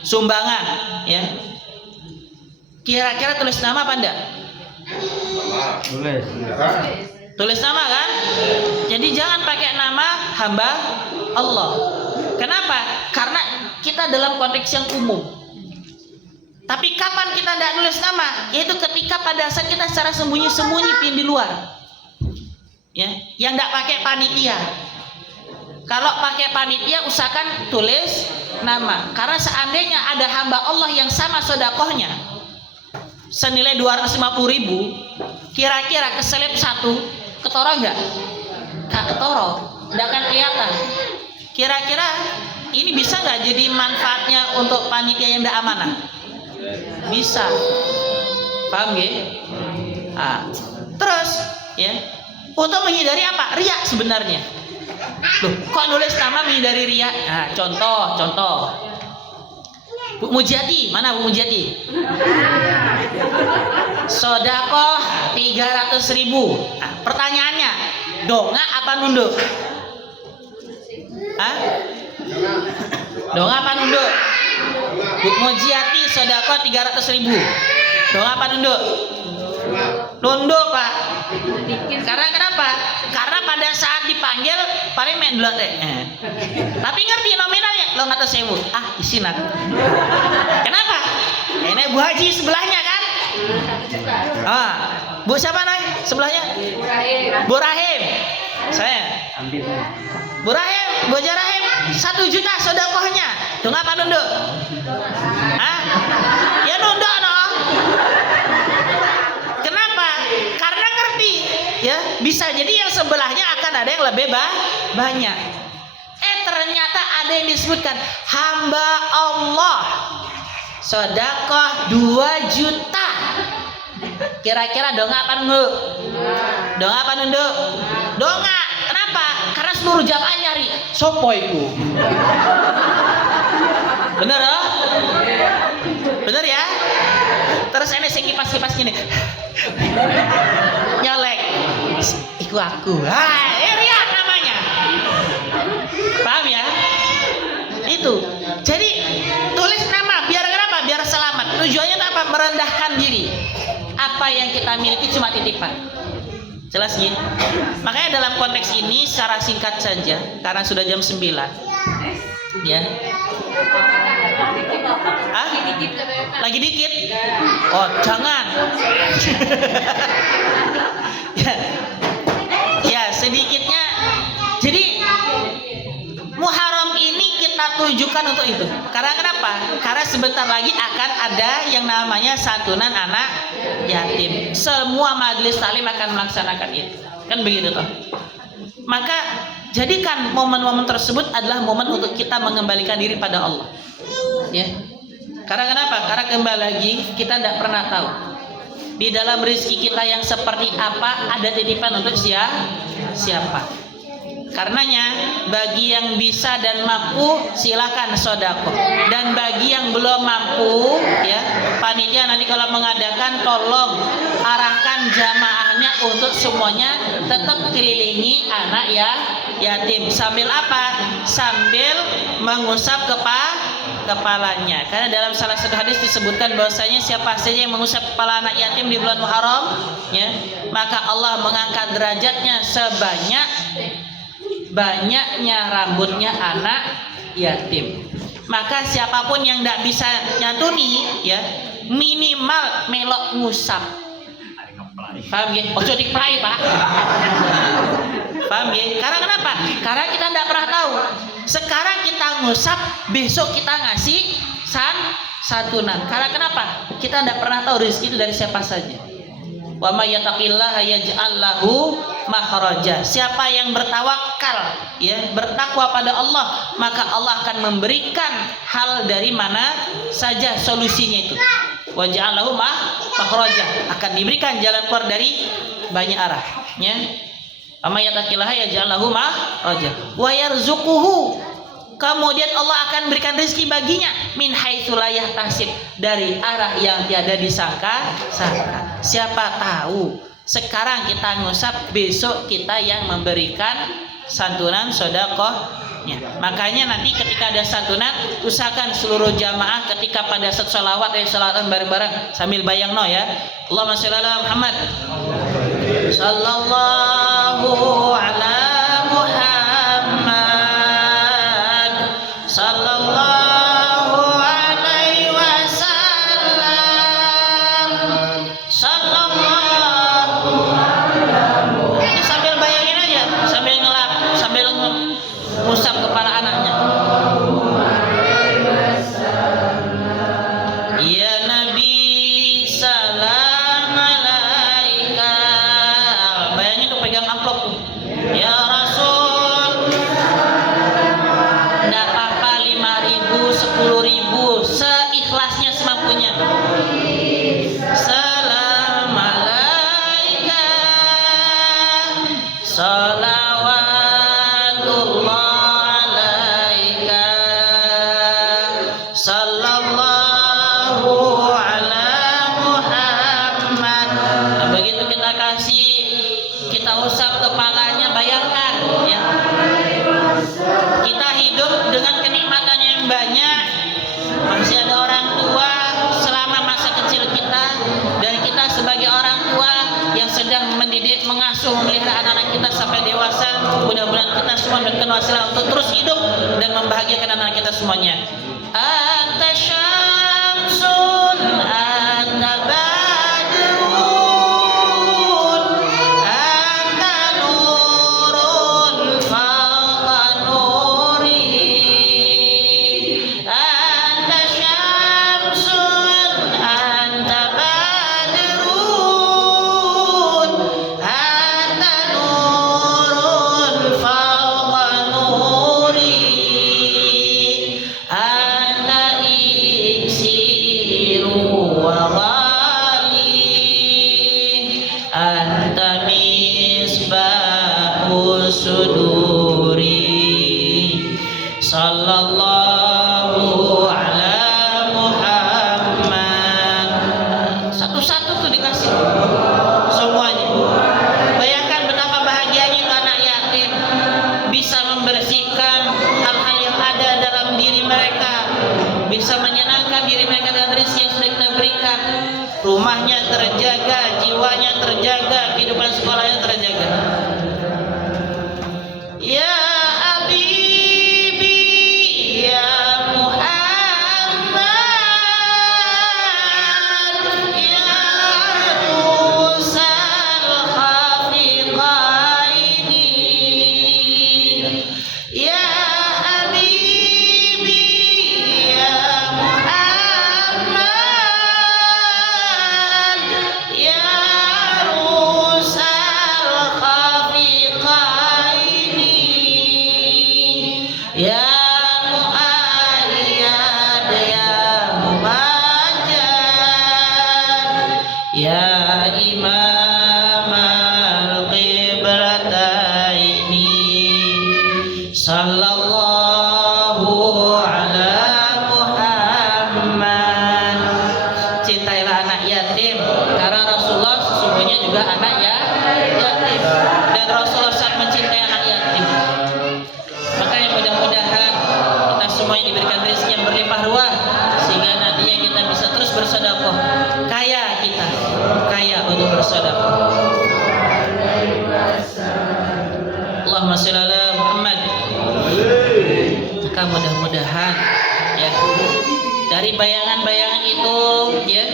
Sumbangan, ya. Kira-kira tulis nama apa enggak? Tulis nama kan? Jadi jangan pakai nama hamba Allah. Kenapa? Karena kita dalam konteks yang umum. Tapi kapan kita tidak nulis nama? Yaitu ketika pada saat kita secara sembunyi-sembunyi pin di luar, ya, yang tidak pakai panitia. Kalau pakai panitia, usahakan tulis nama. Karena seandainya ada hamba Allah yang sama sedekahnya senilai 250.000, kira-kira keselip satu, ketoro enggak? Gak ketoro, tidak akan kelihatan. Kira-kira ini bisa nggak jadi manfaatnya untuk panitia yang tidak amanah? Bisa. Paham ya? Nah, terus ya, untuk menghindari apa? Riya sebenarnya. Loh, kok nulis nama menghindari riya? Nah, contoh. Bu Mujiati, mana Bu Mujiati? Sedekah 300.000. Nah, pertanyaannya, donga apa nunduk? Hah? Donga apa nunduk? Bu Mujiati sedekah 300.000. Donga apa nunduk? Nunduk, Pak. Karena kenapa? Karena pada saat dipanggil paling main dulu teh. Tapi ngerti nominalnya, lo ngatas 1.000. Ah, isinan. Kenapa? Ini Bu Haji sebelahnya kan? Bu siapa nak? Sebelahnya? Bu Rahim. Saya. Bu Rahim, Bu Rahim, 1 juta sedekahnya. Tuh ngapa nunduk? Ya nunduk no. Kenapa? Karena ngerti, ya bisa jadi yang sebelahnya akan ada yang lebih banyak. Ternyata ada yang disebutkan hamba Allah sedekah 2 juta. Kira-kira dongak apa nunduk? Dongak apa nunduk? Dongak. Kenapa? Karena seluruh jamaah nyari sopo iku. Bener ya? Bener ya? Terus ini sing kipas-kipas gini. Nyolek. Iku aku. Ria namanya. Paham ya? Itu. Jadi tulis nama biar kenapa? Biar selamat. Tujuannya apa? Merendahkan diri. Apa yang kita miliki cuma titipan. Jelas ya? Makanya dalam konteks ini secara singkat saja karena sudah jam 9. Ya. Lagi dikit? Oh, jangan. Ya, sedikitnya. Jadi Muharram ini kita tujukan untuk itu. Karena kenapa? Karena sebentar lagi akan ada yang namanya santunan anak yatim. Semua majelis taklim akan melaksanakan itu. Kan begitu toh. Maka jadikan momen-momen tersebut adalah momen untuk kita mengembalikan diri pada Allah. Ya. Karena kenapa? Karena kembali lagi kita tidak pernah tahu di dalam rezeki kita yang seperti apa ada titipan untuk siapa. Karenanya bagi yang bisa dan mampu silakan sedekah, dan bagi yang belum mampu ya panitia nanti kalau mengadakan tolong arahkan jamaahnya untuk semuanya tetap kelilingi anak yatim sambil apa? Sambil mengusap kepalanya. Karena dalam salah satu hadis disebutkan bahwasanya siapa saja yang mengusap kepala anak yatim di bulan Muharram ya, maka Allah mengangkat derajatnya banyaknya rambutnya anak yatim. Maka siapapun yang tidak bisa nyantuni ya minimal melok ngusap. Paham ya? Ojo diplay Pak. Paham ya? Karena kenapa? Karena kita tidak pernah tahu. Sekarang kita ngusap, besok kita ngasih santunan. Karena kenapa? Kita tidak pernah tahu rezeki itu dari siapa saja. Wa may yattaqillaha yaj'al lahu makhraja. Siapa yang bertawakal ya, bertakwa pada Allah, maka Allah akan memberikan hal dari mana saja solusinya itu. Wa ja'al lahu makhraja, akan diberikan jalan keluar dari banyak arah, ya. Wa may yattaqillaha yaj'al lahu makhraja wa yarzuquhu. Kemudian Allah akan berikan rezeki baginya min haitsu la yahtasib, dari arah yang tiada disangka-sangka. Siapa tahu sekarang kita ngusap, besok kita yang memberikan santunan sedekahnya. Makanya nanti ketika ada santunan usahakan seluruh jamaah ketika pada saat sholawat sholawatan bareng-bareng sambil bayangno ya. Allahumma sholli ala Muhammad sallallahu ala sallallahu alaihi wasallam sallallahu. Ini sambil bayangin aja, sambil ngelap, sambil ngusap kepala anaknya. Ya Nabi salam alaika. Bayangin tuh pegang amplop tuh. Ya Rasul. 10.000 seikhlasnya semampunya. Salam alaika salawatullah alaika sallallahu ala Muhammad. Nah, begitu kita kasih, kita usap kepalanya, bayangkan ya, kita hidup dengan kenikmatan yang banyak, masih ada orang tua selama masa kecil kita, dan kita sebagai orang tua yang sedang mendidik, mengasuh, memelihara anak-anak kita sampai dewasa. Mudah-mudahan kita semua diberikan wasilah untuk terus hidup dan membahagiakan anak kita semuanya. Anta syamsun anta badru anta misbahus suduri sallallahu ala Muhammad. Satu-satu tuh dikasih semuanya. Bayangkan betapa bahagianya itu anak yatim bisa membersihkan hal-hal yang ada dalam diri mereka, bisa menyenangkan diri mereka dengan rezeki yang sudah kita berikan. Rumahnya terjaga, jiwanya terjaga, kehidupan sekolahnya terjaga. Ya Habibi ya Muhammad ya Rusal Hafiqaini ya Habibi ya Muhammad ya Rusal Hafiqaini ya Muayyad ya Mumajjad ya Imam al-Qiblataini sallallahu ala Muhammad. Cintailah anak yatim karena Rasulullah sesungguhnya juga anak yatim, dan Rasulullah sangat mencintai anak yatim. Makanya mudah-mudahan kita semuanya diberikan rezeki yang berlimpah ruah sehingga nantinya kita bisa terus bersedekah. Kaya kita, kaya untuk bersedekah. Allahumma shalli ala Muhammad. Maka mudah-mudahan ya dari bayangan-bayangan itu ya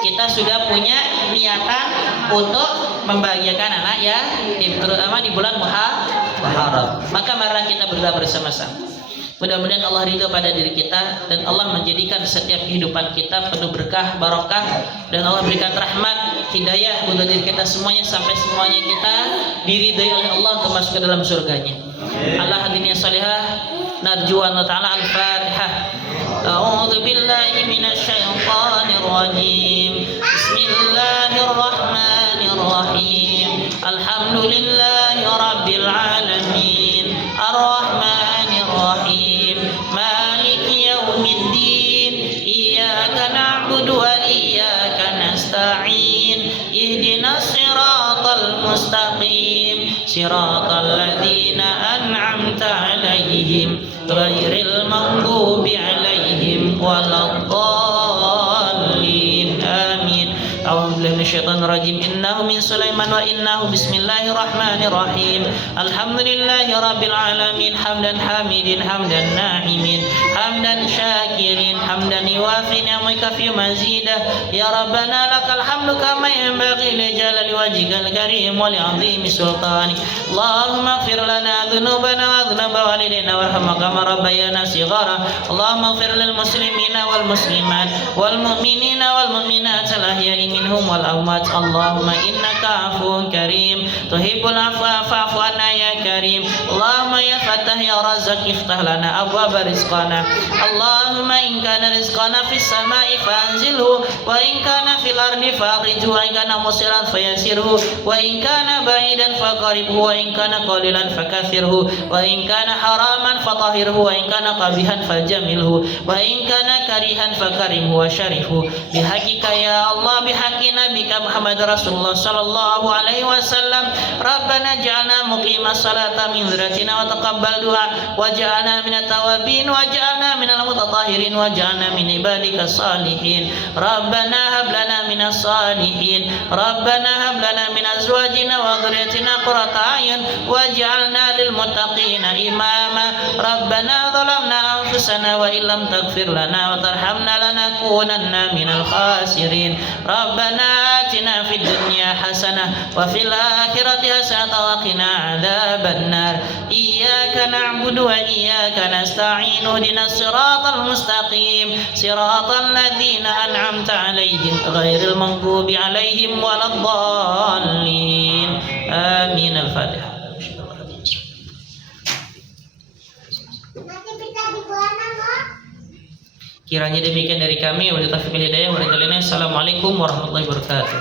kita sudah punya niatan untuk membahagiakan anak ya, terutama di bulan Muharram. Maka marilah kita berdoa bersama-sama. Mudah-mudahan Allah ridho pada diri kita dan Allah menjadikan setiap kehidupan kita penuh berkah, barokah, dan Allah berikan rahmat, hidayah untuk diri kita semuanya sampai semuanya kita diridhai oleh Allah untuk masuk ke dalam surganya. Allah hadirin salihah, narju wa ta'ala al-Fatihah. A'udzu billahi minasyaitonir rajim. Bismillahirrahmanirrahim. Alhamdulillahi rabbil alamin. Ar-Rahmanir Rahim. Maliki yaumiddin. Iyyaka na'budu wa iyyaka nasta'in. Ihdinas siratal mustaqim. Siratal ladzina an'amta 'alaihim ghairil maghdubi 'alaihim waladdallin. Amin. A'udzu billahi minasyaitonir rajim. Innahu min Sulaiman wa innahu bismillahirrahmanirrahim. Alhamdulillahi rabbil alamin. Hamdan hamidin, hamdan na'imin, hamdan syakirin, hamdan yuwafi ni'amaka fi mazidah. Ya Rabbana lakal hamdu kama yanbaghi li jalali wajhikal karim wa li 'azimi sultanik. Allahumma ighfir lana dhunubana wa dhunuba walidina warhamna kama rabbayana shighara. Allahumma ighfir lil muslimina wal muslimat wal mu'minina wal mu'minat al ahya'i minhum wal amwat. Allahumma innaka 'afuwun karim tuhibbul 'afwa fa'fu 'anna ya karim. Allahumma ya Fattah ya Razzaq iftah lana abwaaba rizqana. Allahumma in kana rizqana fis sama'i fanzilhu wa in kana fil ardi fakhrijhu wa in kana musiran fayassirhu wa in kana ba'idan faqaribhu wa in kana qalilan fakathirhu wa in kana haraman fatahhirhu wa in kana qabihan fajamilhu wa in kana karihan fakarimhu wa syarifhu bihaqqika ya Allah bihaqqi nabika Muhammad Rasulullah sallallahu alaihi wasallam. Rabbana ja'alna muqimas salata min dzurriyyatina wa taqabbal du'a waj'alna minat tawabin waj'alna minal mutatahhirin waj'alna min ibadikas salihin. Rabbana hab lana minas salihin. Rabbana hab lana min azwajina wa dhurriyyatina qurrata a'yun waj'alna lil muttaqina imama. Rabbana zalamna anfusana wa illam taghfir lana wa tarhamna lanakunanna minal khasirin. Rabbana atina fid dunya hasanah wa fil akhirati hasanah wa qina adzabannar. Iyyaka na'budu wa iyyaka nasta'in. Ihdinas siratal mustaqim siratal ladzina an'amta 'alaihim ghairil maghdubi 'alaihim waladdallin. Amin. Al-Fatihah. Kiranya demikian dari kami. Wabillahi taufiq wal hidayah. Assalamualaikum warahmatullahi wabarakatuh.